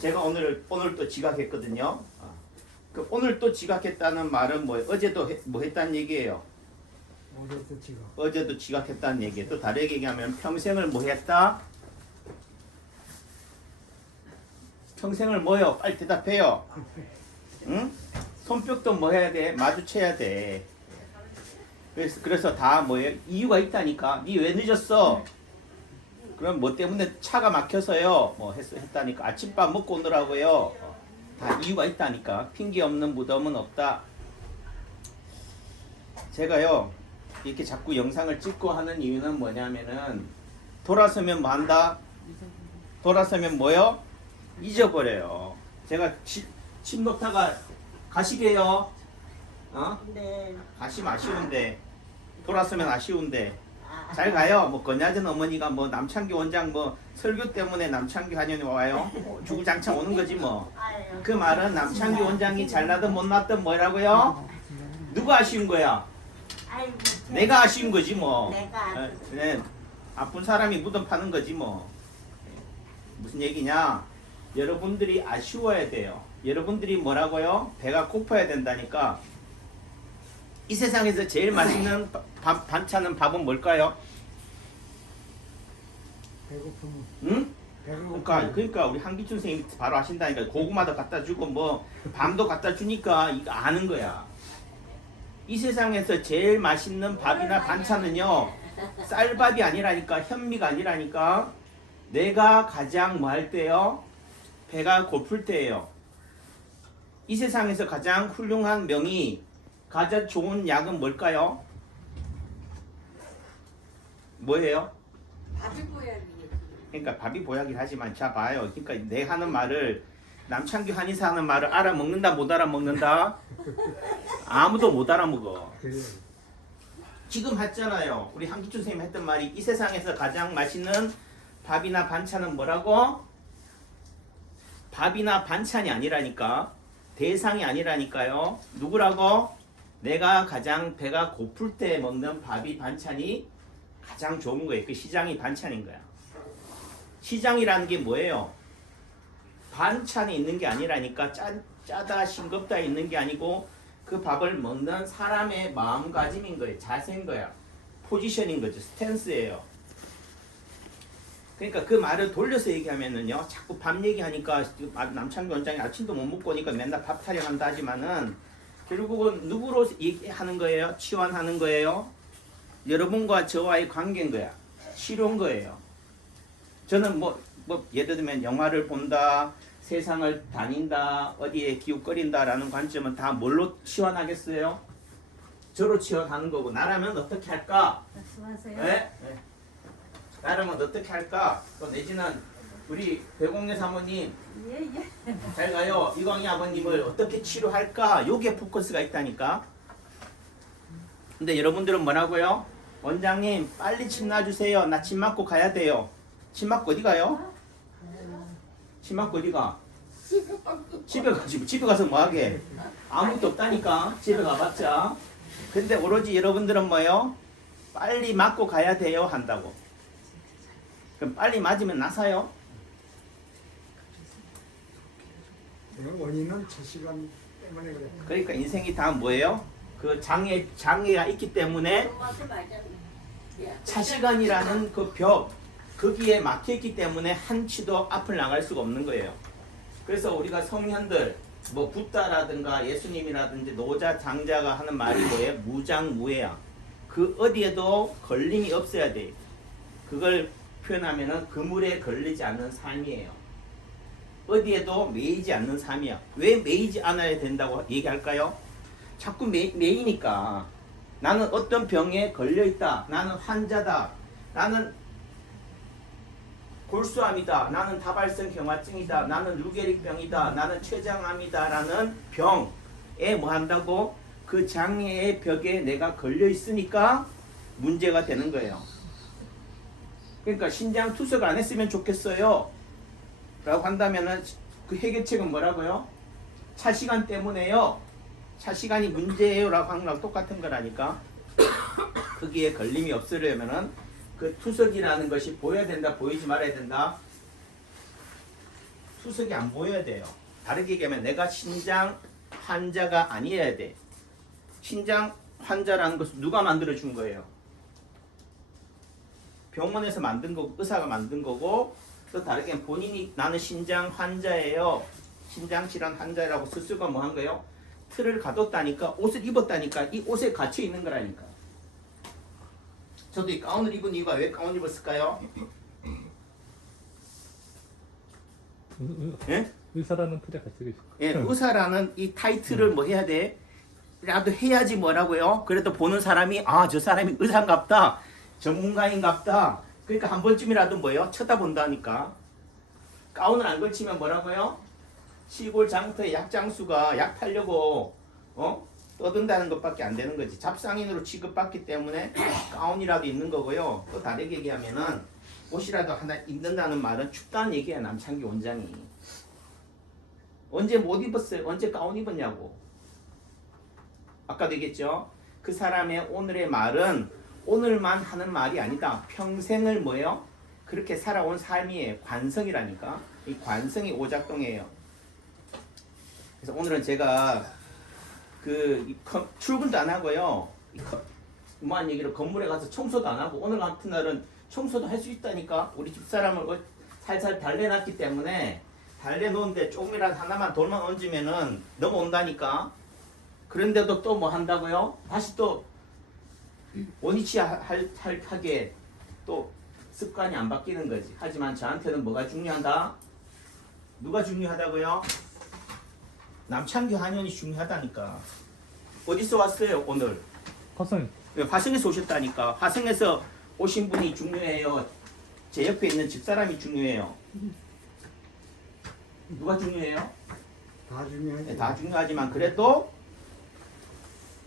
제가 오늘 또 지각했거든요. 오늘 또 지각했다는 말은 뭐 어제도 뭐 했다는 얘기예요. 어제도 지각했다는 얘기예요. 또 다르게 얘기하면 평생을 뭐 했다? 평생을 뭐요? 빨리 대답해요. 응? 손뼉도 뭐 해야 돼? 마주쳐야 돼. 그래서 다 뭐예요? 이유가 있다니까. 니 왜 늦었어? 그럼 뭐 때문에 차가 막혀서요. 뭐 했다니까. 아침밥 먹고 오느라고요. 다 이유가 있다니까. 핑계 없는 무덤은 없다. 제가요 이렇게 자꾸 영상을 찍고 하는 이유는 뭐냐면은 돌아서면 뭐 한다? 돌아서면 뭐요? 잊어버려요. 제가 침 놓다가 가시게요. 네. 가시면 아쉬운데 돌아서면 아쉬운데 잘 가요. 뭐 건야전 어머니가 뭐 남창기 원장 뭐 설교 때문에 남창기 한연이 와요. 주구장창 오는 거지 뭐. 그 말은 남창기 원장이 잘나든 못났든 뭐라고요? 누가 아쉬운 거야? 아이고, 내가 아쉬운 거지 뭐. 내가 네, 아픈 사람이 무덤 파는 거지 뭐. 무슨 얘기냐? 여러분들이 아쉬워야 돼요. 여러분들이 뭐라고요? 배가 고파야 된다니까. 이 세상에서 제일 맛있는 반찬은 밥은 뭘까요? 배고픔. 응? 배고픔. 그러니까 우리 한기춘 선생님이 바로 하신다니까. 고구마도 갖다 주고 뭐 밤도 갖다 주니까 이거 아는 거야. 이 세상에서 제일 맛있는 밥이나 반찬은요 쌀밥이 아니라니까, 현미가 아니라니까. 내가 가장 뭐 할 때요? 배가 고플 때예요. 이 세상에서 가장 훌륭한 명의, 가장 좋은 약은 뭘까요? 뭐예요? 밥이 보여야지. 그러니까 밥이 보약이긴 하지만 자 봐요. 그러니까 내 하는 말을 남창규 한의사 하는 말을 알아먹는다 못 알아먹는다? 아무도 못 알아먹어. 그래. 지금 했잖아요. 우리 한기춘 선생님이 했던 말이 이 세상에서 가장 맛있는 밥이나 반찬은 뭐라고? 밥이나 반찬이 아니라니까. 대상이 아니라니까요. 누구라고? 내가 가장 배가 고플 때 먹는 밥이 반찬이 가장 좋은 거예요. 그 시장이 반찬인 거야. 시장이라는 게 뭐예요? 반찬이 있는 게 아니라니까. 짜다 싱겁다 있는 게 아니고 그 밥을 먹는 사람의 마음가짐인 거예요. 자세인 거야. 포지션인 거죠. 스탠스예요. 그러니까 그 말을 돌려서 얘기하면은요, 자꾸 밥 얘기하니까 남창규 원장이 아침도 못 먹고 오니까 맨날 밥 타령한다 하지만은 결국은 누구로 얘기하는 거예요? 치환하는 거예요? 여러분과 저와의 관계인 거야. 치료인 거예요. 저는 뭐 예를 들면 영화를 본다, 세상을 다닌다, 어디에 기웃거린다라는 관점은 다 뭘로 치환하겠어요? 저로 치환하는 거고. 나라면 어떻게 할까? 말씀하세요. 네? 네. 나라면 어떻게 할까? 또 내지는 우리 배공래 사모님 예예. 잘 가요. 이광희 아버님을 어떻게 치료할까? 요게 포커스가 있다니까. 근데 여러분들은 뭐라고요? 원장님 빨리 침 놔주세요. 나 침 맞고 가야 돼요. 침 맞고 어디 가요? 침 맞고 어디 가? 집에 가서 뭐 하게? 아무것도 없다니까. 집에 가봤자. 근데 오로지 여러분들은 뭐요? 빨리 맞고 가야 돼요 한다고. 그럼 빨리 맞으면 나사요? 내가 원인은 저 시간 때문에 그래. 그러니까 인생이 다 뭐예요? 그 장애가 있기 때문에 차시간이라는 그 벽, 거기에 막혀있기 때문에 한치도 앞을 나갈 수가 없는 거예요. 그래서 우리가 성현들, 뭐 붓다라든가 예수님이라든지 노자, 장자가 하는 말이 뭐예요? 무장무예야. 그 어디에도 걸림이 없어야 돼. 그걸 표현하면은 그물에 걸리지 않는 삶이에요. 어디에도 매이지 않는 삶이야. 왜 매이지 않아야 된다고 얘기할까요? 자꾸 매이니까. 나는 어떤 병에 걸려있다. 나는 환자다. 나는 골수암이다. 나는 다발성 경화증이다. 나는 루게릭병이다. 나는 췌장암이다. 라는 병에 뭐 한다고? 그 장애의 벽에 내가 걸려있으니까 문제가 되는 거예요. 그러니까 신장 투석 안 했으면 좋겠어요 라고 한다면은 그 해결책은 뭐라고요? 차시간 때문에요. 차시간이 문제예요 라고 하는 거랑 똑같은 거라니까. 거기에 걸림이 없으려면은 그 투석이라는 것이 보여야 된다, 보이지 말아야 된다. 투석이 안 보여야 돼요. 다르게 얘기하면 내가 신장 환자가 아니어야 돼. 신장 환자라는 것은 누가 만들어 준 거예요? 병원에서 만든 거고 의사가 만든 거고 또 다르게 본인이 나는 신장 환자예요. 신장 질환 환자라고 스스로가 뭐 한 거예요? 틀을 가뒀다니까 옷을 입었다니까 이 옷에 갇혀 있는 거라니까. 저도 이 가운을 입은 이유가 왜 가운 입었을까요? 예? 의사라는 틀에 갇혀 계시고. 예, 의사라는 이 타이틀을 뭐 해야 돼? 라도 해야지 뭐라고요? 그래도 보는 사람이 아, 저 사람이 의사인갑다. 전문가인갑다. 그러니까 한 번쯤이라도 뭐예요? 쳐다본다니까. 가운을 안 걸치면 뭐라고요? 시골 장터의 약장수가 약 팔려고 떠든다는 것밖에 안 되는 거지. 잡상인으로 취급받기 때문에 가운이라도 입는 거고요. 또 다르게 얘기하면은 옷이라도 하나 입는다는 말은 춥다는 얘기야. 남창기 원장이. 언제 못 입었어요? 언제 가운 입었냐고. 아까도 얘기했죠. 그 사람의 오늘의 말은 오늘만 하는 말이 아니다. 평생을 뭐예요? 그렇게 살아온 삶이에요. 관성이라니까. 이 관성이 오작동이에요. 그래서 오늘은 제가 출근도 안 하고요. 뭐한 얘기로 건물에 가서 청소도 안 하고 오늘 같은 날은 청소도 할 수 있다니까. 우리 집사람을 살살 달래놨기 때문에 달래놓은데 조금이라도 하나만 돌만 얹으면은 넘어온다니까. 그런데도 또 뭐 한다고요? 다시 또 원위치 하게 또 습관이 안 바뀌는 거지. 하지만 저한테는 뭐가 중요하다? 누가 중요하다고요? 남창규 한현이 중요하다니까. 어디서 왔어요 오늘? 화성. 화성에서 오셨다니까. 화성에서 오신 분이 중요해요. 제 옆에 있는 집사람이 중요해요. 누가 중요해요? 다 중요하지. 네, 다 중요하지만 그래도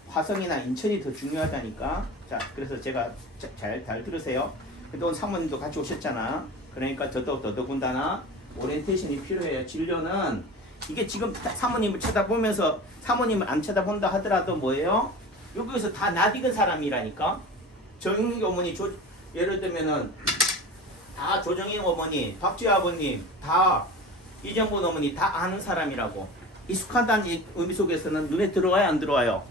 화성이나 인천이 더 중요하다니까. 자, 그래서 제가 잘 들으세요. 근데 오늘 사모님도 같이 오셨잖아. 그러니까 더더군다나 오리엔테이션이 필요해요. 진료는 이게 지금 사모님을 쳐다보면서 사모님을 안 쳐다본다 하더라도 뭐예요? 여기서 다 낯익은 사람이라니까. 정인기 어머니 예를 들면은 다 조정희 어머니, 박주희 아버님, 다 이정권 어머니 다 아는 사람이라고. 익숙하다는 의미 속에서는 눈에 들어와요, 안 들어와요?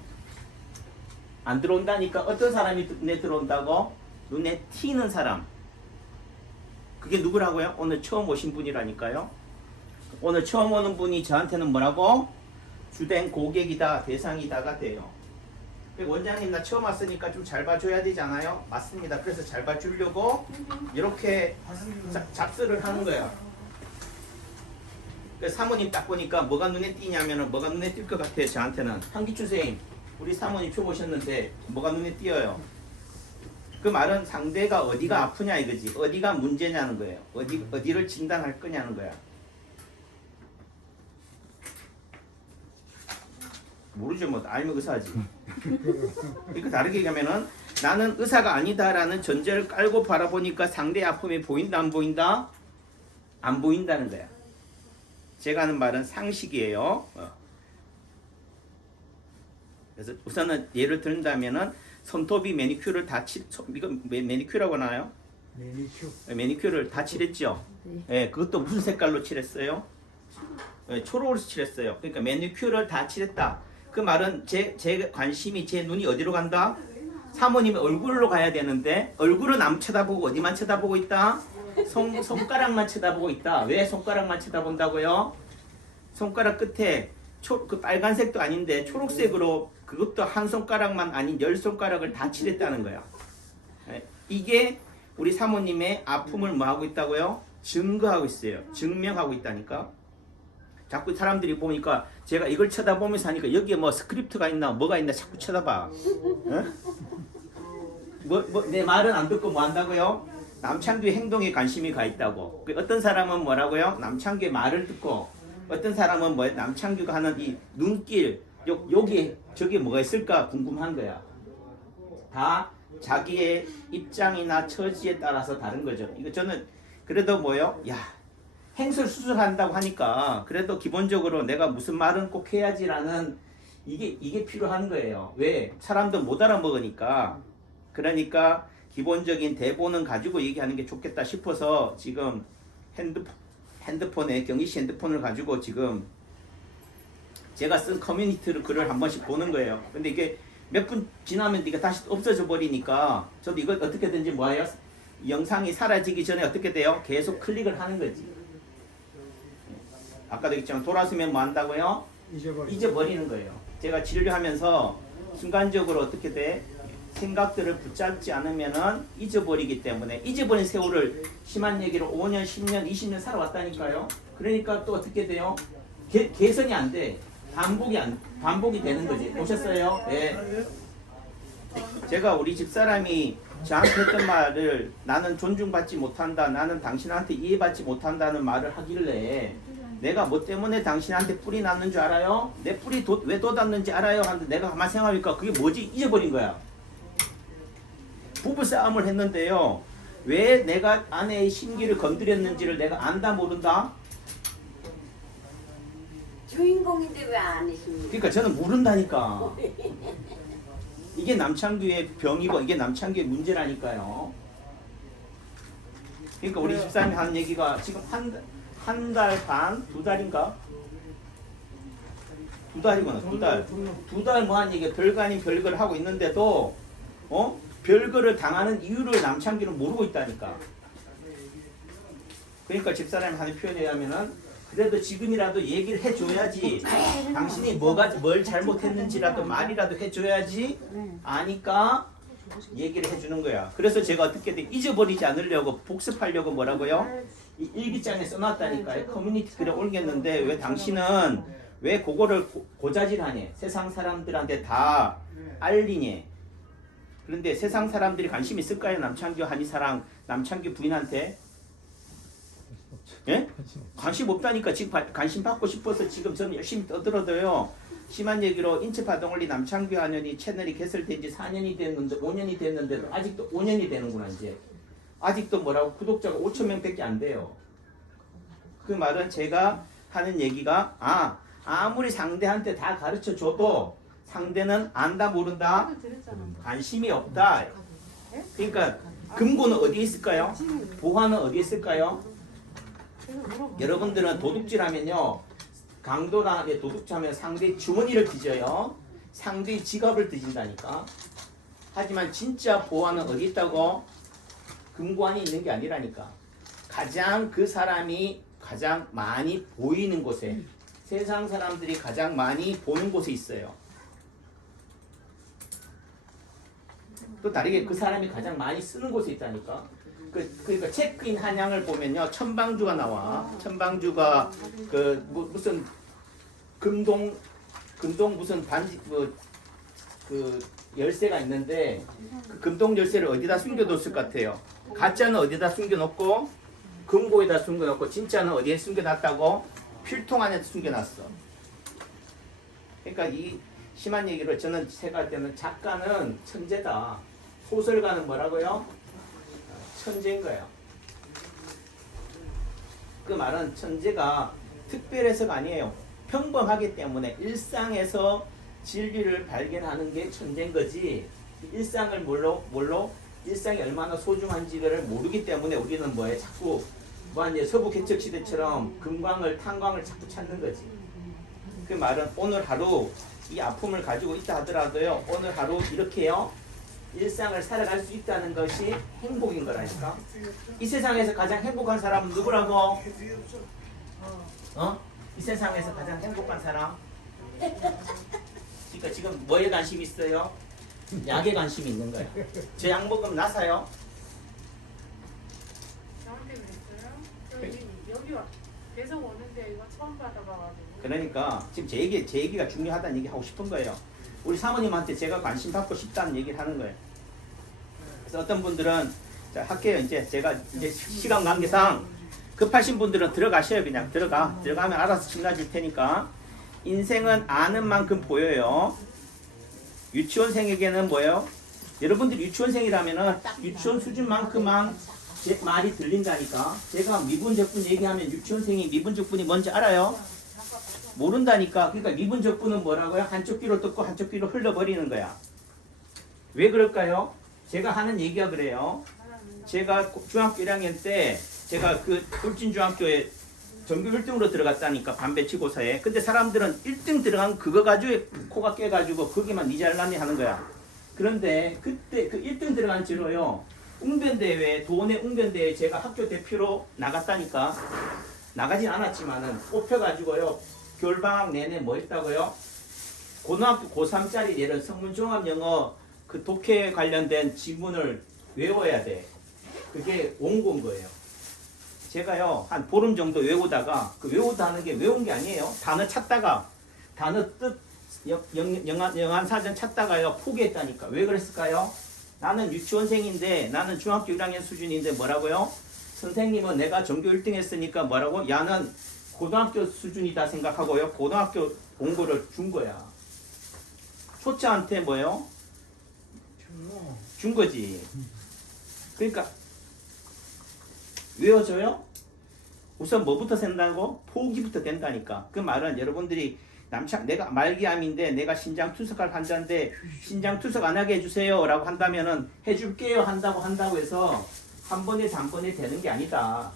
안 들어온다니까. 어떤 사람이 눈에 들어온다고? 눈에 튀는 사람. 그게 누구라고요? 오늘 처음 오신 분이라니까요. 오늘 처음 오는 분이 저한테는 뭐라고? 주된 고객이다, 대상이다가 돼요. 원장님 나 처음 왔으니까 좀 잘 봐줘야 되잖아요. 맞습니다. 그래서 잘 봐주려고 이렇게 잡스를 하는 거야. 사모님 딱 보니까 뭐가 눈에 띄냐면은 뭐가 눈에 띌 것 같아요. 저한테는 한기춘 선생님 우리 사모님 처음 오셨는데 뭐가 눈에 띄어요? 그 말은 상대가 어디가 아프냐 이거지. 어디가 문제냐는 거예요. 어디를 진단할 거냐는 거야. 모르죠. 뭐 알면 의사지. 그러니까 다르게 얘기하면은 나는 의사가 아니다라는 전제를 깔고 바라보니까 상대의 아픔이 보인다 안 보인다? 안 보인다는 거야. 제가 하는 말은 상식이에요. 그래서 우선은 예를 든다면은 손톱이 매니큐어를 다 이거 매니큐어라고 하나요? 매니큐어를 다 칠했죠. 예, 그것도 무슨 색깔로 칠했어요? 초록으로 칠했어요. 그러니까 매니큐어를 다 칠했다. 그 말은 제 관심이 제 눈이 어디로 간다? 사모님의 얼굴로 가야 되는데 얼굴은 안 쳐다보고 어디만 쳐다보고 있다? 손가락만 쳐다보고 있다. 왜 손가락만 쳐다본다고요? 손가락 끝에 그 빨간색도 아닌데 초록색으로 그것도 한 손가락만 아닌 10손가락을 다 칠했다는 거야. 이게 우리 사모님의 아픔을 뭐 하고 있다고요? 증거하고 있어요. 증명하고 있다니까. 자꾸 사람들이 보니까 제가 이걸 쳐다보면서 하니까 여기에 뭐 스크립트가 있나 뭐가 있나 자꾸 쳐다봐. 내 말은 안 듣고 뭐 한다고요? 남창규의 행동에 관심이 가 있다고. 어떤 사람은 뭐라고요? 남창규의 말을 듣고 어떤 사람은 뭐 남창규가 하는 이 눈길 여기 저기 뭐가 있을까 궁금한 거야. 다 자기의 입장이나 처지에 따라서 다른 거죠. 이거 저는 그래도 뭐요? 야 행설 수술한다고 하니까 그래도 기본적으로 내가 무슨 말은 꼭 해야지라는 이게 필요한 거예요. 왜? 사람들 못 알아먹으니까. 그러니까 기본적인 대본은 가지고 얘기하는 게 좋겠다 싶어서 지금 핸드폰에 경희 씨 핸드폰을 가지고 지금 제가 쓴 커뮤니티를 글을 한 번씩 보는 거예요. 근데 이게 몇 분 지나면 이게 다시 없어져 버리니까 저도 이걸 어떻게든지 뭐예요? 영상이 사라지기 전에 어떻게 돼요? 계속 클릭을 하는 거지. 아까도 얘기했지만 돌아서면 뭐 한다고요? 잊어버리는 거예요. 제가 진료하면서 순간적으로 어떻게 돼? 생각들을 붙잡지 않으면은 잊어버리기 때문에 잊어버린 세월을 심한 얘기로 5년, 10년, 20년 살아왔다니까요. 그러니까 또 어떻게 돼요? 개선이 안 돼. 반복이 되는 거지. 보셨어요? 예. 제가 우리 집사람이 저한테 했던 말을 나는 존중받지 못한다. 나는 당신한테 이해받지 못한다는 말을 하길래 내가 뭐 때문에 당신한테 뿔이 났는 줄 알아요? 내 뿔이 왜 돋았는지 알아요? 하는데 내가 가만 생각하니까 그게 뭐지? 잊어버린 거야. 부부싸움을 했는데요. 왜 내가 아내의 심기를 건드렸는지를 내가 안다 모른다? 주인공인데 왜 안 했습니까? 그러니까 저는 모른다니까. 이게 남창규의 병이고 이게 남창규의 문제라니까요. 그러니까 우리 집사람이 하는 얘기가 지금 한 달 반? 2달인가? 2달이구나. 2달 뭐 한 얘기가 별거 아닌 별거를 하고 있는데도 별거를 당하는 이유를 남창규는 모르고 있다니까. 그러니까 집사람이 하는 표현에 의하면은 그래도 지금이라도 얘기를 해줘야지. 당신이 뭘 잘못했는지라도 말이라도 해줘야지. 아니까 얘기를 해주는 거야. 그래서 제가 어떻게든 잊어버리지 않으려고 복습하려고 뭐라고요? 이 일기장에 써놨다니까요. 커뮤니티 글에 올렸는데 왜 당신은 왜 그거를 고자질하니? 세상 사람들한테 다 알리니? 그런데 세상 사람들이 관심 있을까요? 남창규 한이사랑 남창규 부인한테? 예? 관심 없다니까. 지금 관심 받고 싶어서 지금 저는 열심히 떠들어도요. 심한 얘기로 인체파동원리 남창규 한연이 채널이 개설된 지 4년이 됐는데 5년이 됐는데도 아직도 5년이 되는구나 이제. 아직도 뭐라고 구독자가 5천 명밖에 안 돼요. 그 말은 제가 하는 얘기가 아무리 상대한테 다 가르쳐 줘도 상대는 안다 모른다 관심이 없다. 그러니까 금고는 어디에 있을까요? 보화는 어디에 있을까요? 여러분들은 도둑질하면요, 강도나 도둑질하면 상대의 주머니를 뒤져요. 상대의 지갑을 뒤진다니까. 하지만 진짜 보화는 어디 있다고? 금고 안에 있는 게 아니라니까. 가장 그 사람이 가장 많이 보이는 곳에, 세상 사람들이 가장 많이 보는 곳에 있어요. 또 다르게 그 사람이 가장 많이 쓰는 곳에 있다니까. 그러니까 체크인 한양을 보면요, 천방주가 나와. 천방주가 무슨 금동 무슨 반지 그 열쇠가 있는데 그 금동 열쇠를 어디다 숨겨뒀을 것 같아요. 가짜는 어디다 숨겨놓고 금고에다 숨겨놓고 진짜는 어디에 숨겨놨다고? 필통 안에 숨겨놨어. 그러니까 이 심한 얘기를 저는 생각할 때는 작가는 천재다. 소설가는 뭐라고요? 천재인 거예요. 그 말은 천재가 특별해서가 아니에요. 평범하기 때문에 일상에서 진리를 발견하는 게 천재인 거지. 일상을 뭘로 일상이 얼마나 소중한지를 모르기 때문에 우리는 뭐에 자꾸 이제 서부 개척 시대처럼 금광을 탄광을 자꾸 찾는 거지. 그 말은 오늘 하루 이 아픔을 가지고 있다 하더라도요, 오늘 하루 이렇게요 일상을 살아갈 수 있다는 것이 행복인 거라니까. 이 세상에서 가장 행복한 사람은 누구라고? 이 세상에서 가장 행복한 사람? 그러니까 지금 뭐에 관심이 있어요? 약에 관심이 있는 거야. 저 약 먹으면 나사요? 저한테 그랬어요? 여기 계속 오는데 이거 처음 받아봐가지고. 그러니까 지금 제 얘기가 중요하다는 얘기 하고 싶은 거예요. 우리 사모님한테 제가 관심 받고 싶다는 얘기를 하는 거예요. 그래서 어떤 분들은 자, 할게요. 이제 제가 이제 시간 관계상 급하신 분들은 들어가셔요. 그냥 들어가면 알아서 지나줄 테니까. 인생은 아는 만큼 보여요. 유치원생에게는 뭐예요? 여러분들이 유치원생이라면은 딱 유치원 수준만큼만 제 말이 들린다니까. 제가 미분적분 얘기하면 유치원생이 미분적분이 뭔지 알아요? 모른다니까. 그러니까 미분적분은 뭐라고요? 한쪽 귀로 듣고 한쪽 귀로 흘러버리는 거야. 왜 그럴까요? 제가 하는 얘기가 그래요. 제가 중학교 1학년 때 제가 그 울진중학교에 전교 1등으로 들어갔다니까 반배치고사에. 근데 사람들은 1등 들어간 그거 가지고 코가 깨가지고 거기만 니 잘났니 하는 거야. 그런데 그때 그 1등 들어간 지로요. 웅변대회, 도내 웅변대회 제가 학교 대표로 나갔다니까. 나가진 않았지만은 뽑혀가지고요. 겨울방학 내내 뭐 했다고요? 고등학교 고3짜리 내는 성문종합영어 그 독해 관련된 지문을 외워야 돼. 그게 원고인 거예요. 제가요 한 보름 정도 외우다가 그 외우다는 게 외운 게 아니에요. 단어 찾다가 단어 뜻 영한 사전 찾다가요 포기했다니까. 왜 그랬을까요? 나는 유치원생인데 나는 중학교 1학년 수준인데 뭐라고요? 선생님은 내가 전교 1등 했으니까 뭐라고? 야는 고등학교 수준이다 생각하고요. 고등학교 원고를 준 거야. 초짜한테 뭐요? 준 거지. 그러니까 외워줘요? 우선 뭐부터 센다고? 포기부터 된다니까. 그 말은 여러분들이 내가 말기암인데 내가 신장 투석할 환자인데 신장 투석 안 하게 해주세요 라고 한다면은 해줄게요 한다고 해서 한 번에 단번에 되는 게 아니다.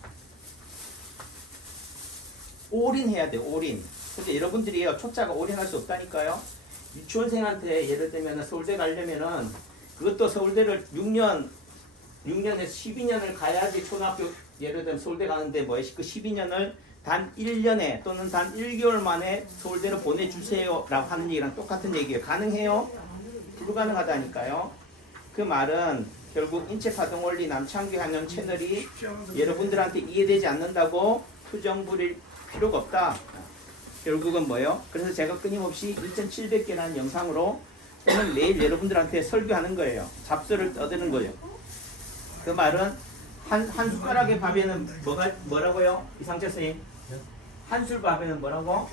올인해야 돼. 올인. 근데 여러분들이요 초짜가 올인할 수 없다니까요. 유치원생한테 예를 들면 서울대 가려면은 그것도 서울대를 6년에서 12년을 가야지 초등학교 예를 들면 서울대 가는데 뭐 그 12년을 단 1년에 또는 단 1개월 만에 서울대로 보내주세요 라고 하는 얘기랑 똑같은 얘기예요. 가능해요? 불가능하다니까요. 그 말은 결국 인체파동원리 남창규 한영 채널이 여러분들한테 이해되지 않는다고 투정 부릴 필요가 없다. 결국은 뭐예요? 그래서 제가 끊임없이 2700개라는 영상으로 또는 매일 여러분들한테 설교하는 거예요. 잡설을 떠드는 거예요. 그 말은 한 숟가락의 밥에는 뭐라고요? 이상철 선생님? 한 술 밥에는 뭐라고?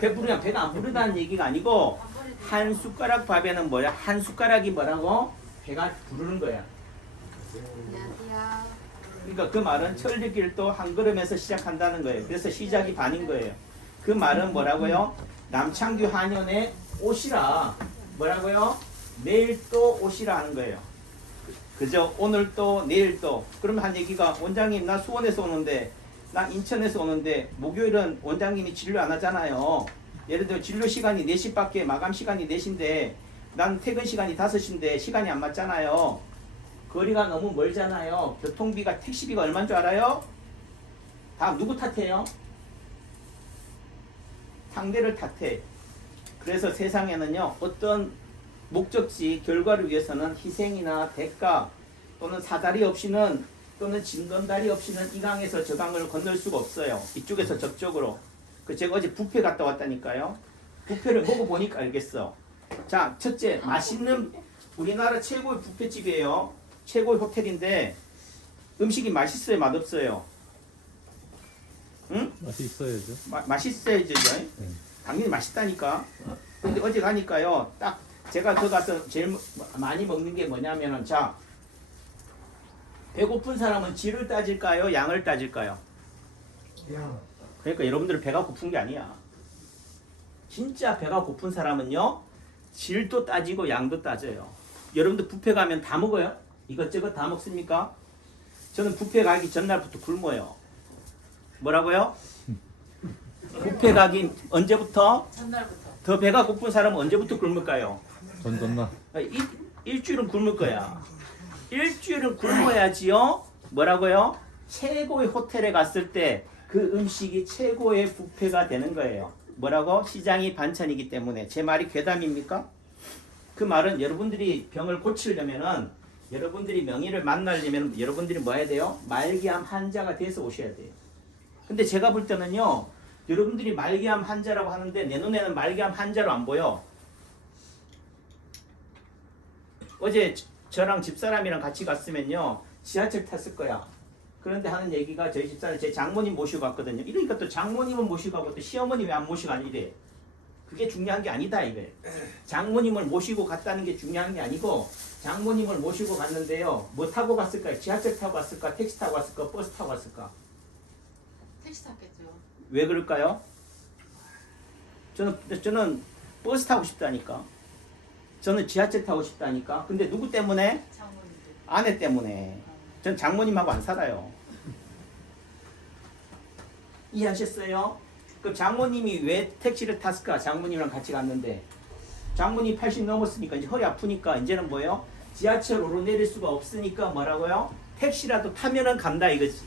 배부르면 배가 안 부르다는 얘기가 아니고 한 숟가락 밥에는 뭐야? 한 숟가락이 뭐라고? 배가 부르는 거야. 안녕하세요. 그러니까 그 말은 천리길도 한 걸음에서 시작한다는 거예요. 그래서 시작이 반인 거예요. 그 말은 뭐라고요? 남창규 한연에 오시라. 뭐라고요? 내일 또 오시라 하는 거예요. 그죠? 오늘 또 내일 또. 그러면 한 얘기가 원장님 나 수원에서 오는데 나 인천에서 오는데 목요일은 원장님이 진료 안 하잖아요. 예를 들어 진료 시간이 4시밖에 마감 시간이 4시인데 난 퇴근 시간이 5시인데 시간이 안 맞잖아요. 거리가 너무 멀잖아요. 교통비가 택시비가 얼마인 줄 알아요? 다 누구 탓해요? 상대를 탓해. 그래서 세상에는요 어떤 목적지 결과를 위해서는 희생이나 대가 또는 사다리 없이는 또는 진건다리 없이는 이 강에서 저 강을 건널 수가 없어요. 이쪽에서 저쪽으로. 제가 어제 뷔페 갔다 왔다니까요. 뷔페를 먹어보니까 알겠어. 자, 첫째 맛있는 우리나라 최고의 뷔페집이에요. 최고의 호텔인데 음식이 맛있어요, 맛없어요? 응? 맛이 있어야죠. 맛있어야죠. 당연히 맛있다니까. 근데 어제 가니까요, 딱 제가 그 가서 제일 많이 먹는 게 뭐냐면은 자, 배고픈 사람은 질을 따질까요? 양을 따질까요? 야, 그러니까 여러분들은 배가 고픈 게 아니야. 진짜 배가 고픈 사람은요, 질도 따지고 양도 따져요. 여러분들 뷔페 가면 다 먹어요? 이것저것 다 먹습니까? 저는 뷔페 가기 전날부터 굶어요. 뭐라고요? 뷔페 가기 언제부터? 전날부터. 더 배가 고픈 사람은 언제부터 굶을까요? 전전나. 일주일은 굶을 거야. 일주일은 굶어야지요. 뭐라고요? 최고의 호텔에 갔을 때 그 음식이 최고의 뷔페가 되는 거예요. 뭐라고? 시장이 반찬이기 때문에. 제 말이 괴담입니까? 그 말은 여러분들이 병을 고치려면은 여러분들이 명의를 만나려면 여러분들이 뭐 해야 돼요? 말기암 환자가 돼서 오셔야 돼요. 근데 제가 볼 때는요, 여러분들이 말기암 환자라고 하는데 내 눈에는 말기암 환자로 안 보여. 어제 저랑 집사람이랑 같이 갔으면요, 지하철 탔을 거야. 그런데 하는 얘기가 저희 집사람 제 장모님 모시고 갔거든요. 이러니까 또 장모님은 모시고 가고 또 시어머니 왜 안 모시고 가니 이래. 그게 중요한 게 아니다 이게. 장모님을 모시고 갔다는 게 중요한 게 아니고 장모님을 모시고 갔는데요. 뭐 타고 갔을까요? 지하철 타고 갔을까? 택시 타고 갔을까? 버스 타고 갔을까? 택시 탔겠죠. 왜 그럴까요? 저는 버스 타고 싶다니까. 저는 지하철 타고 싶다니까. 근데 누구 때문에? 장모님들. 아내 때문에. 전 장모님하고 안 살아요. 이해하셨어요? 그 장모님이 왜 택시를 탔을까? 장모님이랑 같이 갔는데 장모님 80 넘었으니까 이제 허리 아프니까 이제는 뭐예요? 지하철 오르내릴 수가 없으니까 뭐라고요? 택시라도 타면은 간다 이거지.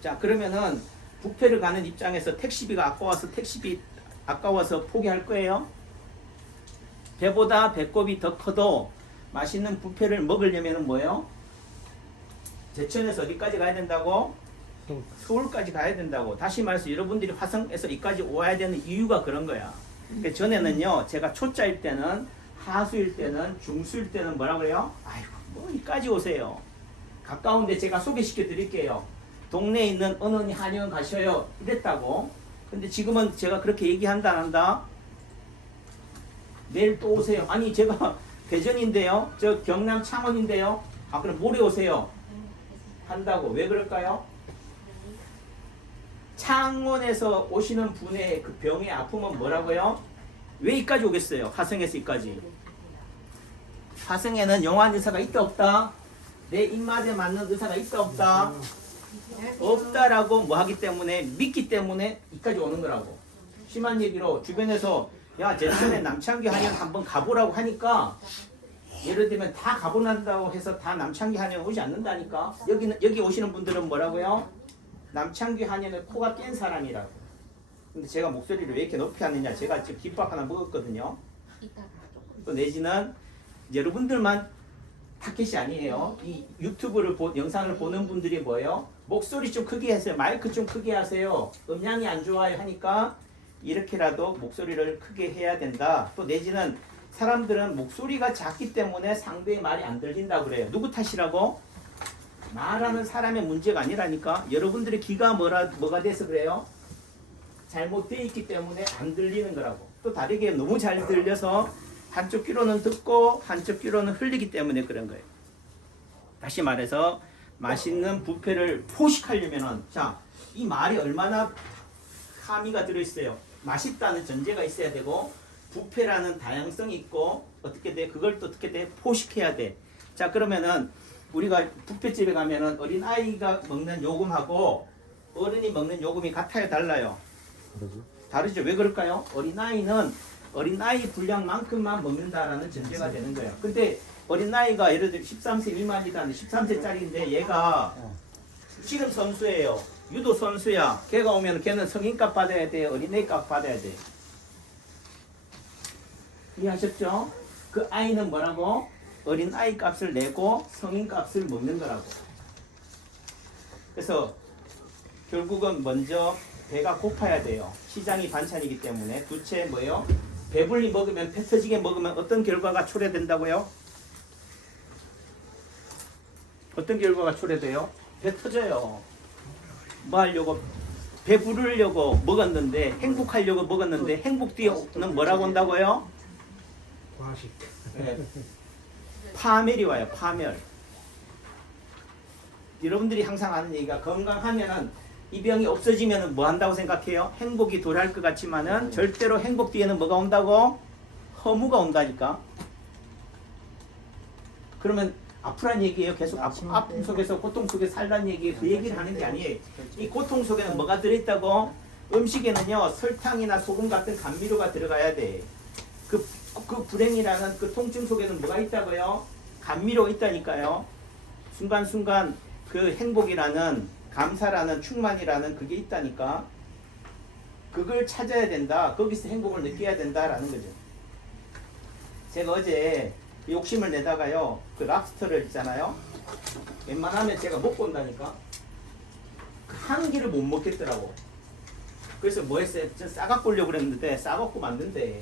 자 그러면은 뷔페를 가는 입장에서 택시비가 아까워서 포기할 거예요? 배보다 배꼽이 더 커도 맛있는 뷔페를 먹으려면은 뭐예요? 제천에서 어디까지 가야 된다고? 서울까지 가야 된다고. 다시 말해서 여러분들이 화성에서 이까지 와야 되는 이유가 그런 거야. 그러니까 전에는요, 제가 초짜일 때는, 하수일 때는, 중수일 때는 뭐라 그래요? 아이고, 뭐 이까지 오세요. 가까운데 제가 소개시켜 드릴게요. 동네에 있는 어느 한의원 가셔요. 이랬다고. 근데 지금은 제가 그렇게 얘기한다 안 한다? 내일 또 오세요. 아니 제가 대전인데요. 저 경남 창원인데요. 아 그럼 모레 오세요. 한다고. 왜 그럴까요? 창원에서 오시는 분의 그 병의 아픔은 뭐라고요? 왜 이까지 오겠어요? 화성에서 이까지. 화성에는 영화한 의사가 있다 없다? 내 입맛에 맞는 의사가 있다 없다? 없다라고 뭐 하기 때문에 믿기 때문에 이까지 오는 거라고. 심한 얘기로 주변에서 야 제천에 남창기 한의원 한번 가보라고 하니까 예를 들면 다 가보난다고 해서 다 남창기 한의원 오지 않는다니까. 여기 오시는 분들은 뭐라고요? 남창기 한의원에 코가 깬 사람이라고. 근데 제가 목소리를 왜 이렇게 높이 하느냐, 제가 지금 김밥 하나 먹었거든요. 또 내지는 여러분들만 타켓이 아니에요. 이 유튜브를 영상을 보는 분들이 뭐예요? 목소리 좀 크게 하세요. 마이크 좀 크게 하세요. 음량이 안 좋아요 하니까 이렇게라도 목소리를 크게 해야 된다. 또 내지는 사람들은 목소리가 작기 때문에 상대의 말이 안 들린다 그래요. 누구 탓이라고? 말하는 사람의 문제가 아니라니까. 여러분들의 귀가 뭐가 돼서 그래요? 잘못되어 있기 때문에 안 들리는 거라고. 또 다르게 너무 잘 들려서 한쪽 귀로는 듣고 한쪽 귀로는 흘리기 때문에 그런 거예요. 다시 말해서 맛있는 뷔페를 포식하려면은 자, 이 말이 얼마나 함의가 들어있어요. 맛있다는 전제가 있어야 되고 뷔페라는 다양성이 있고 어떻게 돼? 그걸 또 어떻게 돼? 포식해야 돼. 자 그러면은 우리가 뷔페집에 가면은 어린 아이가 먹는 요금하고 어른이 먹는 요금이 같아요, 달라요? 다르죠. 왜 그럴까요? 어린아이는 어린아이 분량만큼만 먹는다라는 전제가 되는 거예요. 근데 어린아이가 예를 들어 13세 미만이다, 13세짜리인데 얘가 씨름 선수예요. 유도 선수야. 걔가 오면 걔는 성인값 받아야 돼, 어린애값 받아야 돼. 이해하셨죠? 그 아이는 뭐라고? 어린아이 값을 내고 성인값을 먹는 거라고. 그래서 결국은 먼저 배가 고파야 돼요. 시장이 반찬이기 때문에. 두째 뭐예요? 배불리 먹으면, 배 터지게 먹으면 어떤 결과가 초래된다고요? 어떤 결과가 초래돼요? 배 터져요. 뭐 하려고? 배부르려고 먹었는데, 행복하려고 먹었는데, 행복 뒤에는 뭐라고 온다고요? 과식. 네. 파멸이 와요. 파멸. 여러분들이 항상 하는 얘기가 건강하면은 이 병이 없어지면 뭐 한다고 생각해요? 행복이 도래할 것 같지만은 절대로 행복 뒤에는 뭐가 온다고? 허무가 온다니까. 그러면 아프란 얘기예요. 계속 아픔 속에서, 고통 속에 살란 얘기예요. 그 얘기를 하는 게 아니에요. 이 고통 속에는 뭐가 들어있다고? 음식에는요, 설탕이나 소금 같은 감미료가 들어가야 돼. 그 불행이라는 그 통증 속에는 뭐가 있다고요? 감미료가 있다니까요. 순간순간 그 행복이라는, 감사라는, 충만이라는 그게 있다니까. 그걸 찾아야 된다. 거기서 행복을 느껴야 된다라는 거죠. 제가 어제 욕심을 내다가요, 그 랍스터를 있잖아요. 웬만하면 제가 먹고 온다니까. 한 개를 못 먹겠더라고. 그래서 뭐 했어요? 저 싸갖고 오려고 그랬는데 싸갖고 만든대.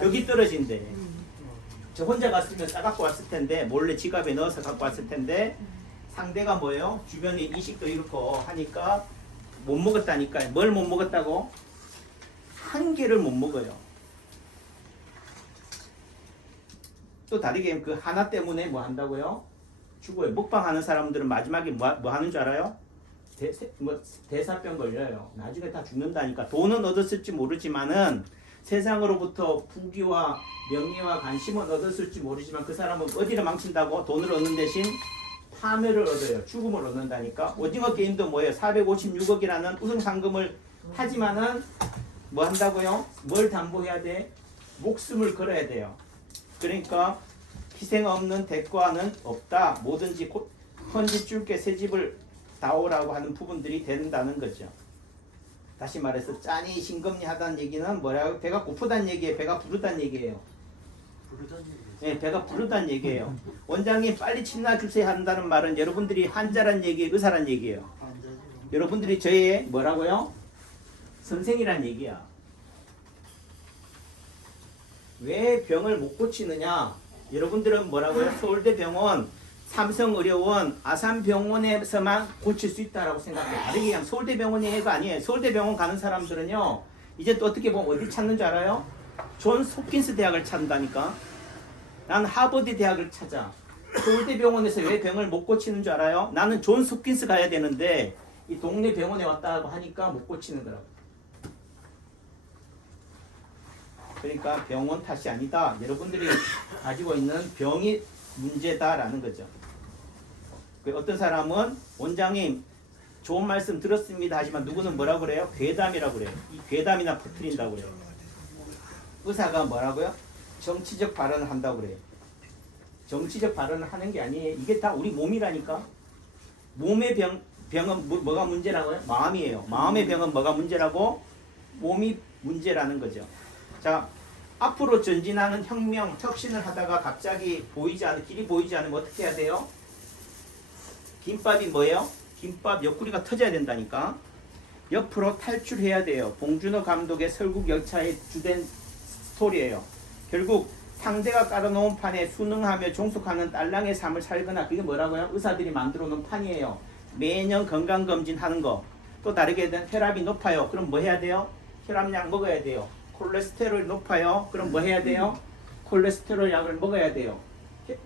벽이 떨어진대. 저 혼자 갔으면 싸갖고 왔을 텐데, 몰래 지갑에 넣어서 갖고 왔을 텐데, 상대가 뭐예요? 주변에 이식도 이렇고 하니까 못 먹었다니까요. 뭘 못 먹었다고? 한 개를 못 먹어요. 또 다르게 그 하나 때문에 뭐 한다고요? 죽어요. 먹방하는 사람들은 마지막에 뭐 하는 줄 알아요? 대사병 걸려요. 나중에 다 죽는다니까. 돈은 얻었을지 모르지만은 세상으로부터 부귀와 명예와 관심은 얻었을지 모르지만 그 사람은 어디를 망친다고? 돈을 얻는 대신 파멸을 얻어요. 죽음을 얻는다니까. 오징어 게임도 뭐예요? 456억이라는 우승 상금을 하지만은 뭐 한다고요? 뭘 담보해야 돼? 목숨을 걸어야 돼요. 그러니까 희생 없는 대가는 없다. 뭐든지 헌집 줄게 새 집을 다오라고 하는 부분들이 된다는 거죠. 다시 말해서 짠이 싱겁니 하다는 얘기는 뭐라고? 배가 고프다는 얘기예요. 배가 부르다는 얘기예요. 네, 배가 부르다는 얘기예요. 원장님 빨리 침나 주세요 한다는 말은 여러분들이 한자란 얘기예요, 의사란 얘기예요. 여러분들이 저의 뭐라고요? 선생이란 얘기야. 왜 병을 못 고치느냐? 여러분들은 뭐라고요? 서울대병원, 삼성의료원, 아산병원에서만 고칠 수 있다라고 생각해요. 다르게 얘기하면 서울대병원이 해가 아니에요. 서울대병원 가는 사람들은요, 이제 또 어떻게 보면 어디 찾는 줄 알아요? 존 홉킨스 대학을 찾는다니까. 난 하버드 대학을 찾아. 서울대병원에서 왜 병을 못 고치는 줄 알아요? 나는 존 홉킨스 가야 되는데 이 동네 병원에 왔다고 하니까 못 고치는 거라고. 그러니까 병원 탓이 아니다. 여러분들이 가지고 있는 병이 문제다라는 거죠. 어떤 사람은 원장님 좋은 말씀 들었습니다 하지만 누구는 뭐라고 그래요? 괴담이라고 그래요. 이 괴담이나 퍼뜨린다고 그래요. 의사가 뭐라고요? 정치적 발언을 한다고 그래요. 정치적 발언을 하는 게 아니에요. 이게 다 우리 몸이라니까. 몸의 병은 뭐가 문제라고요? 마음이에요. 마음의 병은 뭐가 문제라고? 몸이 문제라는 거죠. 자, 앞으로 전진하는 혁명, 혁신을 하다가 갑자기 길이 보이지 않으면 어떻게 해야 돼요? 김밥이 뭐예요? 김밥 옆구리가 터져야 된다니까. 옆으로 탈출해야 돼요. 봉준호 감독의 설국 열차의 주된 스토리예요. 결국 상대가 깔아놓은 판에 순응하며 종속하는 딸랑의 삶을 살거나, 그게 뭐라고요? 의사들이 만들어 놓은 판이에요. 매년 건강검진 하는 거. 또 다르게 된 혈압이 높아요. 그럼 뭐 해야 돼요? 혈압약 먹어야 돼요. 콜레스테롤이 높아요. 그럼 뭐 해야 돼요? 콜레스테롤 약을 먹어야 돼요.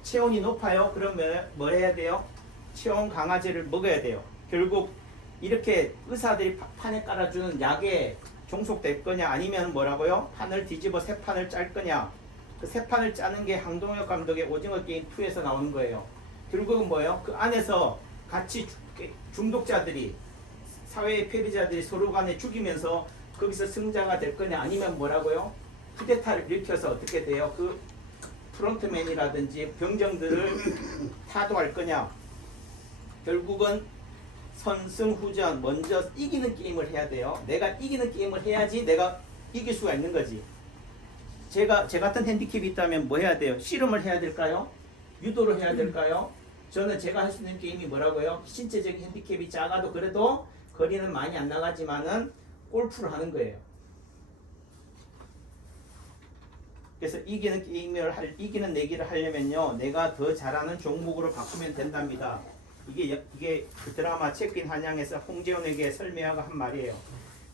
체온이 높아요. 그러면 뭐 해야 돼요? 체온 강화제를 먹어야 돼요. 결국 이렇게 의사들이 판에 깔아주는 약에 종속될 거냐, 아니면 뭐라고요? 판을 뒤집어 새 판을 짤 거냐. 그 새 판을 짜는 게 항동혁 감독의 오징어 게임 2에서 나오는 거예요. 결국은 뭐예요? 그 안에서 같이 중독자들이, 사회의 패배자들이 서로 간에 죽이면서 거기서 승자가 될 거냐, 아니면 뭐라고요? 쿠데타를 일으켜서 어떻게 돼요? 그 프론트맨이라든지 병정들을 타도할 거냐. 결국은 선승후전, 먼저 이기는 게임을 해야 돼요. 내가 이기는 게임을 해야지 내가 이길 수가 있는 거지. 제 같은 핸디캡이 있다면 뭐 해야 돼요? 씨름을 해야 될까요? 유도를 해야 될까요? 저는 제가 할 수 있는 게임이 뭐라고요? 신체적인 핸디캡이 작아도 그래도 거리는 많이 안 나가지만은 골프를 하는 거예요. 그래서 이기는 내기를 하려면요, 내가 더 잘하는 종목으로 바꾸면 된답니다. 이게 그 드라마 체크인 한양에서 홍재원에게 설명하고 한 말이에요.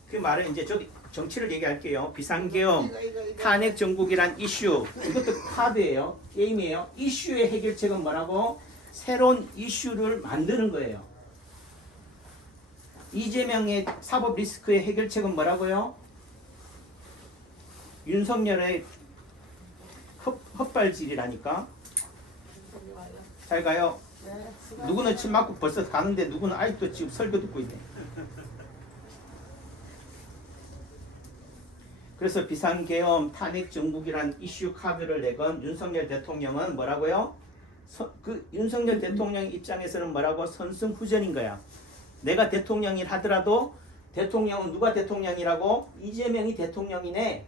그 말은 이제 저기 정치를 얘기할게요. 비상계엄, 탄핵 정국이란 이슈, 이것도 카드예요. 게임이에요. 이슈의 해결책은 뭐라고? 새로운 이슈를 만드는 거예요. 이재명의 사법 리스크의 해결책은 뭐라고요? 윤석열의 헛발질이라니까. 잘 가요. 누구는 침 맞고 벌써 가는데 누구는 아직도 지금 설교 듣고 있네. 그래서 비상계엄, 탄핵 정국이란 이슈 카드를 내건 윤석열 대통령은 뭐라고요? 그 윤석열 대통령 입장에서는 뭐라고? 선승후전인 거야. 내가 대통령이 하더라도 대통령은 누가 대통령이라고? 이재명이 대통령이네.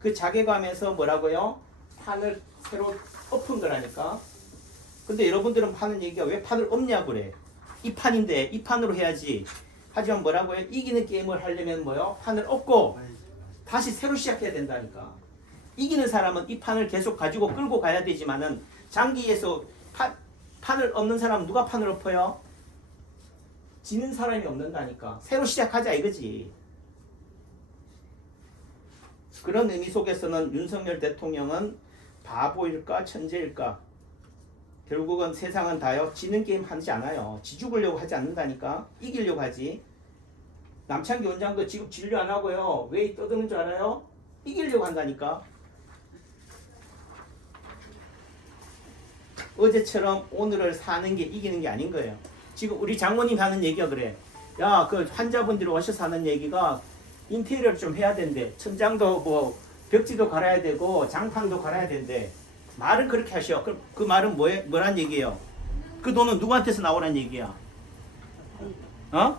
그 자괴감에서 뭐라고요? 판을 새로 엎은 거라니까. 근데 여러분들은 하는 얘기가 왜 판을 엎냐고 그래. 이 판인데 이 판으로 해야지. 하지만 뭐라고요? 이기는 게임을 하려면 뭐요? 판을 엎고 다시 새로 시작해야 된다니까. 이기는 사람은 이 판을 계속 가지고 끌고 가야 되지만은 장기에서 판을 엎는 사람은 누가 판을 엎어요? 지는 사람이 없는다니까. 새로 시작하자 이거지. 그런 의미 속에서는 윤석열 대통령은 바보일까 천재일까? 결국은 세상은 다요, 지는 게임 하지 않아요. 지 죽으려고 하지 않는다니까. 이기려고 하지. 남창기 원장도 지금 진료 안 하고요. 왜 떠드는 줄 알아요? 이기려고 한다니까. 어제처럼 오늘을 사는 게 이기는 게 아닌 거예요. 지금 우리 장모님 하는 얘기가 그래. 야, 그 환자분들이 오셔서 하는 얘기가 인테리어를 좀 해야 된대. 천장도 뭐 벽지도 갈아야 되고 장판도 갈아야 된대. 말은 그렇게 하셔. 그 말은 뭐란 얘기예요? 그 돈은 누구한테서 나오란 얘기야? 어?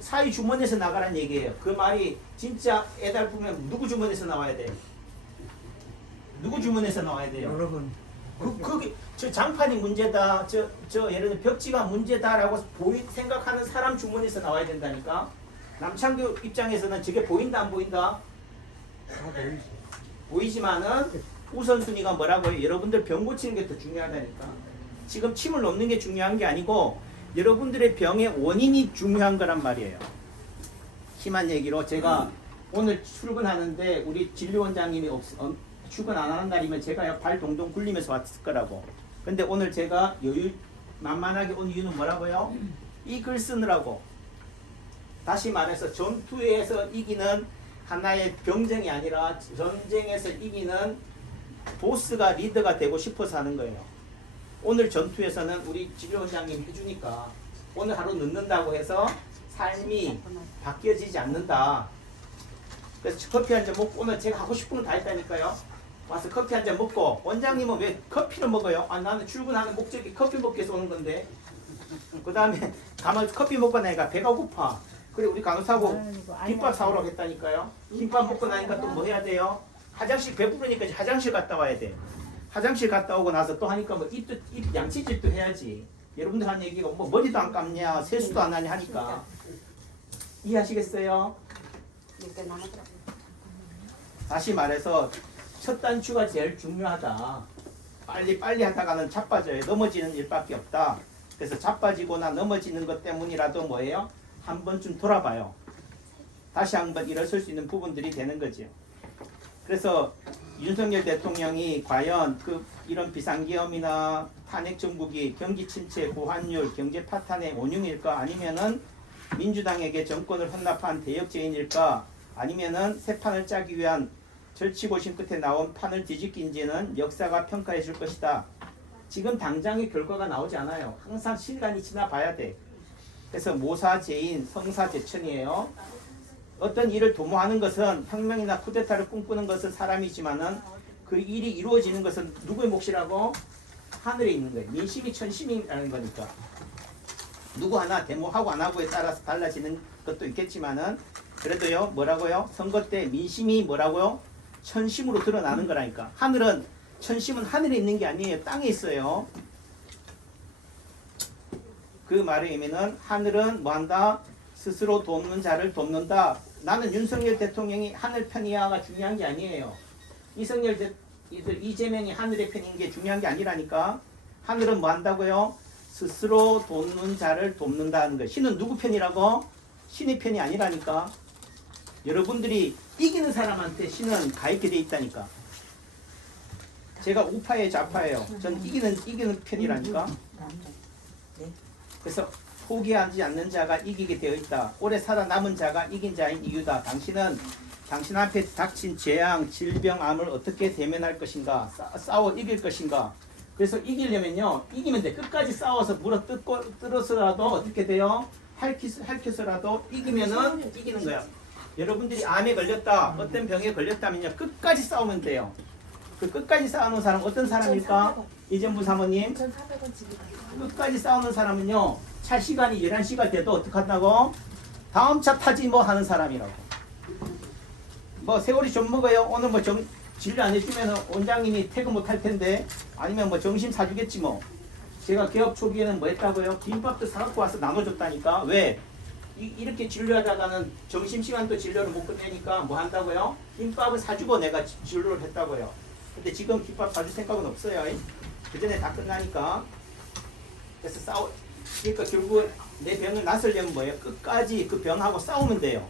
사위 주머니에서 나가란 얘기예요. 그 말이 진짜 애달프면 누구 주머니에서 나와야 돼? 누구 주머니에서 나와야 돼요? 여러분 그게 저 장판이 문제다, 저 예를 들어 벽지가 문제다라고 생각하는 사람 주머니에서 나와야 된다니까. 남창규 입장에서는 저게 보인다 안 보인다? 다 보이죠. 보이지만은 우선순위가 뭐라고요? 여러분들 병 고치는 게 더 중요하다니까. 지금 침을 놓는 게 중요한 게 아니고 여러분들의 병의 원인이 중요한 거란 말이에요. 심한 얘기로 제가 오늘 출근하는데 우리 진료원장님이 출근 안 하는 날이면 제가 발 동동 굴리면서 왔을 거라고. 근데 오늘 제가 만만하게 온 이유는 뭐라고요? 이 글 쓰느라고. 다시 말해서 전투에서 이기는 하나의 병정이 아니라 전쟁에서 이기는 보스가 리더가 되고 싶어서 하는 거예요. 오늘 전투에서는 우리 진료원장님 해주니까 오늘 하루 늦는다고 해서 삶이 바뀌어지지 않는다. 그래서 커피 한 잔 먹고 오늘 제가 하고 싶은 거 다 했다니까요. 와서 커피 한 잔 먹고 원장님은 왜 커피를 먹어요? 아, 나는 출근하는 목적이 커피 먹기 위해서 오는 건데. 그 다음에 가면 커피 먹고 나니까 배가 고파. 그래 우리 간호사고 김밥 사오라고 했다니까요. 김밥 먹고 나니까 또 뭐 해야 돼요? 화장실 배부르니까 이제 화장실 갔다 와야 돼. 화장실 갔다 오고 나서 또 하니까 뭐 입 양치질도 해야지. 여러분들 하는 얘기가 뭐 머리도 안 감냐 세수도 안 하냐 하니까. 이해하시겠어요? 다시 말해서 첫 단추가 제일 중요하다. 빨리 하다가는 자빠져요. 넘어지는 일밖에 없다. 그래서 자빠지거나 넘어지는 것 때문이라도 뭐예요? 한 번쯤 돌아봐요. 다시 한번 일어설 수 있는 부분들이 되는 거죠. 그래서 윤석열 대통령이 과연 이런 비상계엄이나 탄핵 정국이 경기 침체, 고환율, 경제 파탄의 원흉일까? 아니면은 민주당에게 정권을 헌납한 대역죄인일까? 아니면은 새 판을 짜기 위한 절치고심 끝에 나온 판을 뒤집기인지는 역사가 평가해 줄 것이다. 지금 당장의 결과가 나오지 않아요. 항상 시간이 지나 봐야 돼. 그래서 모사죄인, 성사죄천이에요. 어떤 일을 도모하는 것은 혁명이나 쿠데타를 꿈꾸는 것은 사람이지만은 그 일이 이루어지는 것은 누구의 몫이라고? 하늘에 있는 거예요. 민심이 천심이라는 거니까. 누구 하나 데모하고 안 하고에 따라서 달라지는 것도 있겠지만은 그래도요 뭐라고요? 선거 때 민심이 뭐라고요? 천심으로 드러나는 거라니까. 천심은 하늘에 있는 게 아니에요. 땅에 있어요. 그 말에 의미는 하늘은 뭐한다? 스스로 돕는 자를 돕는다. 나는 윤석열 대통령이 하늘 편이야가 중요한 게 아니에요. 이재명이 하늘의 편인 게 중요한 게 아니라니까. 하늘은 뭐 한다고요? 스스로 돕는 자를 돕는다는 거. 신은 누구 편이라고? 신의 편이 아니라니까. 여러분들이 이기는 사람한테 신은 가입게 돼 있다니까. 제가 우파예요, 좌파예요. 전 이기는 편이라니까. 그래서 포기하지 않는 자가 이기게 되어 있다. 오래 살아남은 자가 이긴 자인 이유다. 당신 앞에 닥친 재앙, 질병, 암을 어떻게 대면할 것인가? 싸워 이길 것인가? 그래서 이기려면요, 이기면 돼. 끝까지 싸워서 물어뜯어서라도 어떻게 돼요? 핥혀서라도 이기면은 이기는 거야. 여러분들이 암에 걸렸다, 어떤 병에 걸렸다면요, 끝까지 싸우면 돼요. 그 끝까지 싸우는 사람 어떤 사람일까? 이전부 사모님. 1,400원 지급니다. 끝까지 싸우는 사람은요, 차 시간이 11시가 돼도 어떡한다고? 다음 차 타지 뭐 하는 사람이라고. 뭐 세월이 좀 먹어요. 오늘 뭐 진료 안 해주면 원장님이 퇴근 못 할 텐데, 아니면 뭐 점심 사주겠지 뭐. 제가 개업 초기에는 뭐 했다고요? 김밥도 사갖고 와서 나눠줬다니까. 왜? 이렇게 진료하다가는 점심시간도 진료를 못 끝내니까 뭐 한다고요? 김밥을 사주고 내가 진료를 했다고요. 근데 지금 김밥 사줄 생각은 없어요. 그 전에 다 끝나니까. 그래서 그러니까 결국 내 병을 낫으려면 뭐예요? 끝까지 그 병하고 싸우면 돼요.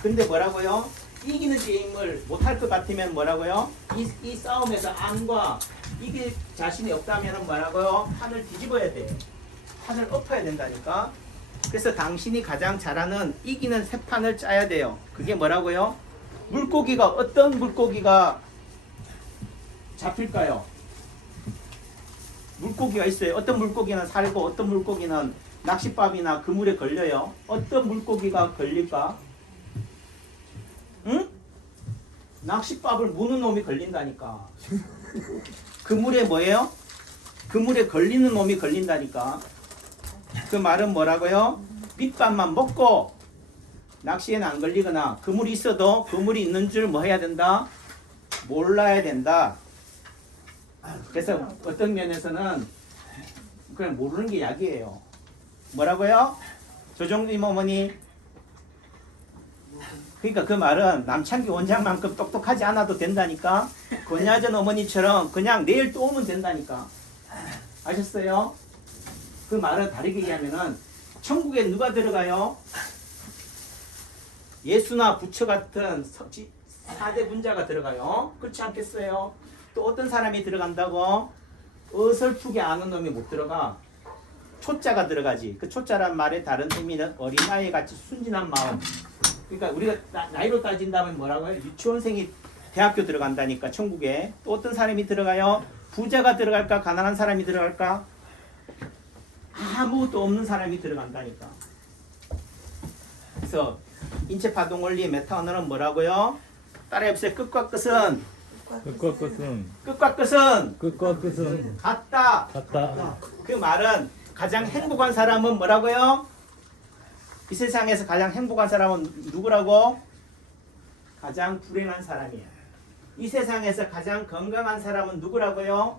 근데 뭐라고요? 이기는 게임을 못할 것 같으면 뭐라고요? 이 싸움에서 암과 이길 자신이 없다면 뭐라고요? 판을 뒤집어야 돼. 판을 엎어야 된다니까. 그래서 당신이 가장 잘하는 이기는 새 판을 짜야 돼요. 그게 뭐라고요? 물고기가 어떤 물고기가 잡힐까요? 물고기가 있어요. 어떤 물고기는 살고 어떤 물고기는 낚싯밥이나 그물에 걸려요. 어떤 물고기가 걸릴까? 응? 낚싯밥을 무는 놈이 걸린다니까. 그물에 뭐예요? 그물에 걸리는 놈이 걸린다니까. 그 말은 뭐라고요? 밑밥만 먹고 낚시에는 안 걸리거나 그물이 있어도 그물이 있는 줄 뭐 해야 된다? 몰라야 된다. 그래서 어떤 면에서는 그냥 모르는 게 약이에요. 뭐라고요? 조정님 어머니. 그러니까 그 말은 남창기 원장만큼 똑똑하지 않아도 된다니까. 권야전 어머니처럼 그냥 내일 또 오면 된다니까. 아셨어요? 그 말을 다르게 얘기하면은 천국에 누가 들어가요? 예수나 부처 같은 4대 분자가 들어가요. 그렇지 않겠어요? 또 어떤 사람이 들어간다고? 어설프게 아는 놈이 못 들어가. 초자가 들어가지. 그 초자란 말의 다른 의미는 어린아이 같이 순진한 마음. 그러니까 우리가 나이로 따진다면 뭐라고요? 유치원생이 대학교 들어간다니까 천국에. 또 어떤 사람이 들어가요? 부자가 들어갈까? 가난한 사람이 들어갈까? 아무것도 없는 사람이 들어간다니까. 그래서 인체파동 원리의 메타 언어는 뭐라고요? 따라해보세요. 끝과 끝은 끝과 끝은 같다. 같다. 그 말은 가장 행복한 사람은 뭐라고요? 이 세상에서 가장 행복한 사람은 누구라고? 가장 불행한 사람이에요. 이 세상에서 가장 건강한 사람은 누구라고요?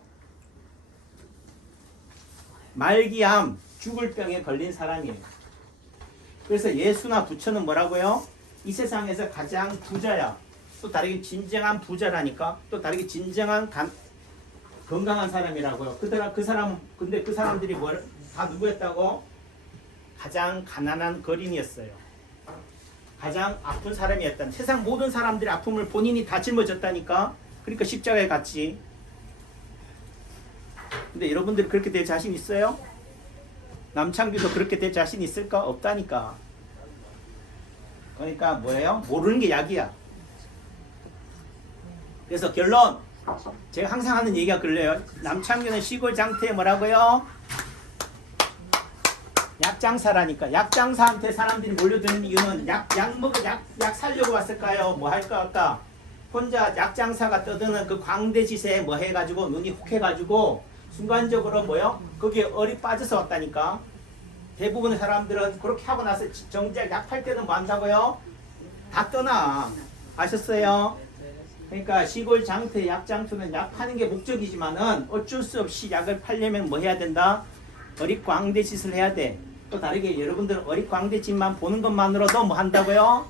말기암, 죽을 병에 걸린 사람이에요. 그래서 예수나 부처는 뭐라고요? 이 세상에서 가장 부자야. 또 다르게 진정한 부자라니까. 또 다르게 진정한 건강한 사람이라고요. 그 사람 근데 그 사람들이 다 누구였다고? 가장 가난한 거린이었어요. 가장 아픈 사람이었다. 세상 모든 사람들의 아픔을 본인이 다 짊어졌다니까. 그러니까 십자가에 갔지. 근데 여러분들이 그렇게 될 자신 있어요? 남창규도 그렇게 될 자신 있을까? 없다니까. 그러니까 뭐예요? 모르는 게 약이야. 그래서 결론, 제가 항상 하는 얘기가 그래요. 남창규는 시골 장터에 뭐라고요? 약장사라니까. 약장사한테 사람들이 몰려드는 이유는 약 살려고 왔을까요? 뭐 할까 할까? 혼자 약장사가 떠드는 그 광대짓에 뭐 해가지고 눈이 훅 해가지고 순간적으로 뭐요? 거기에 얼이 빠져서 왔다니까. 대부분의 사람들은 그렇게 하고 나서 정작 약 팔 때는 뭐 한다고요? 다 떠나. 아셨어요? 그러니까 시골 장터, 약장터는 약 파는 게 목적이지만은 어쩔 수 없이 약을 팔려면 뭐 해야 된다? 어릿광대짓을 해야 돼. 또 다르게 여러분들은 어릿광대짓만 보는 것만으로도 뭐 한다고요?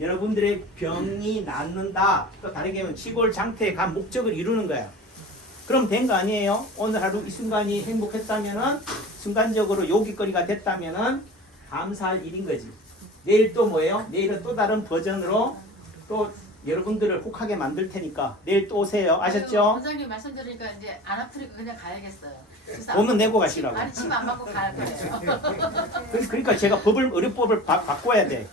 여러분들의 병이 낫는다. 또 다르게 하면 시골 장터에 간 목적을 이루는 거야. 그럼 된 거 아니에요? 오늘 하루 이 순간이 행복했다면은 순간적으로 요깃거리가 됐다면은 감사할 일인 거지. 내일 또 뭐예요? 내일은 또 다른 버전으로 또 여러분들을 혹하게 만들 테니까 내일 또 오세요. 아셨죠? 원장님 말씀 들으니까 이제 안 아프니까 그냥 가야겠어요. 돈은 내고 가시라고. 아니 침 안 맞고 갈 거예요. 그러니까 제가 의료법을 바꿔야 돼.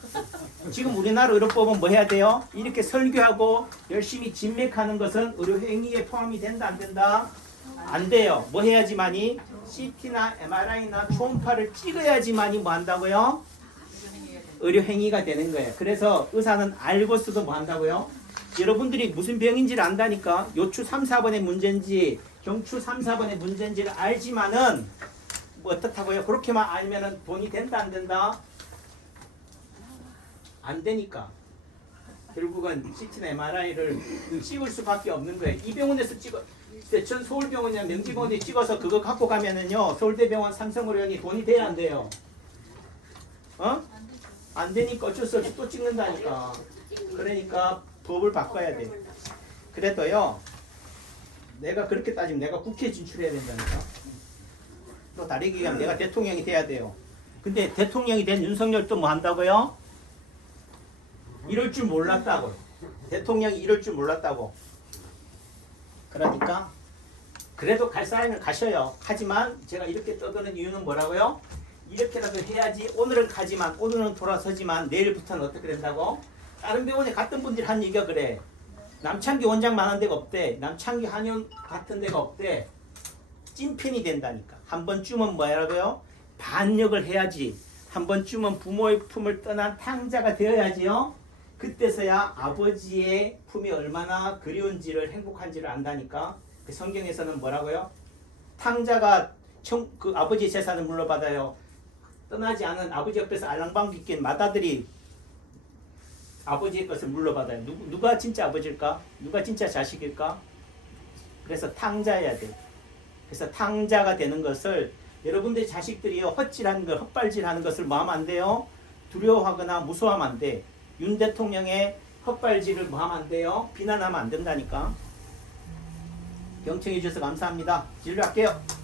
지금 우리나라 의료법은 뭐 해야 돼요? 이렇게 설교하고 열심히 진맥하는 것은 의료행위에 포함이 된다 안 된다? 안 돼요. 뭐 해야지만이? CT나 MRI나 초음파를 찍어야지만이 뭐 한다고요? 의료행위가 되는 거예요. 그래서 의사는 알고서도 뭐 한다고요? 여러분들이 무슨 병인지를 안다니까. 요추 3, 4번의 문제인지 경추 3, 4번의 문제인지를 알지만은 뭐 어떻다고요? 그렇게만 알면은 돈이 된다 안 된다? 안 되니까. 결국은 CT나 MRI를 찍을 수밖에 없는 거예요. 이 병원에서 대천 서울병원이나 명지병원에 찍어서 그거 갖고 가면은요 서울대병원 삼성의료원이 돈이 돼야 안 돼요? 어? 안 되니까 어쩔 수 없이 또 찍는다니까. 그러니까 법을 바꿔야 돼. 그래도요 내가 그렇게 따지면 내가 국회에 진출해야 된다니까. 또 다르게 얘기하면 내가 대통령이 돼야 돼요. 근데 대통령이 된 윤석열도 뭐 한다고요? 이럴 줄 몰랐다고. 대통령이 이럴 줄 몰랐다고. 그러니까 그래도 갈 사람은 가셔요. 하지만 제가 이렇게 떠드는 이유는 뭐라고요? 이렇게라도 해야지. 오늘은 가지만, 오늘은 돌아서지만 내일부터는 어떻게 된다고? 다른 병원에 갔던 분들이 한 얘기가 그래. 남창기 원장 많은 데가 없대. 남창기 한의원 같은 데가 없대. 찐팬이 된다니까. 한 번쯤은 뭐라고요? 반역을 해야지. 한 번쯤은 부모의 품을 떠난 탕자가 되어야지요. 그때서야 아버지의 품이 얼마나 그리운지를 행복한지를 안다니까. 그 성경에서는 뭐라고요? 탕자가 그 아버지의 재산을 물러받아요. 떠나지 않은 아버지 옆에서 알랑방귀 낀 맏아들이 아버지의 것을 물러받아요. 누가 진짜 아버지일까? 누가 진짜 자식일까? 그래서 탕자여야 돼. 그래서 탕자가 되는 것을 여러분들의 자식들이요 헛질하는 걸 헛발질하는 것을 뭐하면 안 돼요? 두려워하거나 무서워하면 안 돼. 윤 대통령의 헛발질을 뭐하면 안 돼요? 비난하면 안 된다니까. 경청해 주셔서 감사합니다. 진료할게요.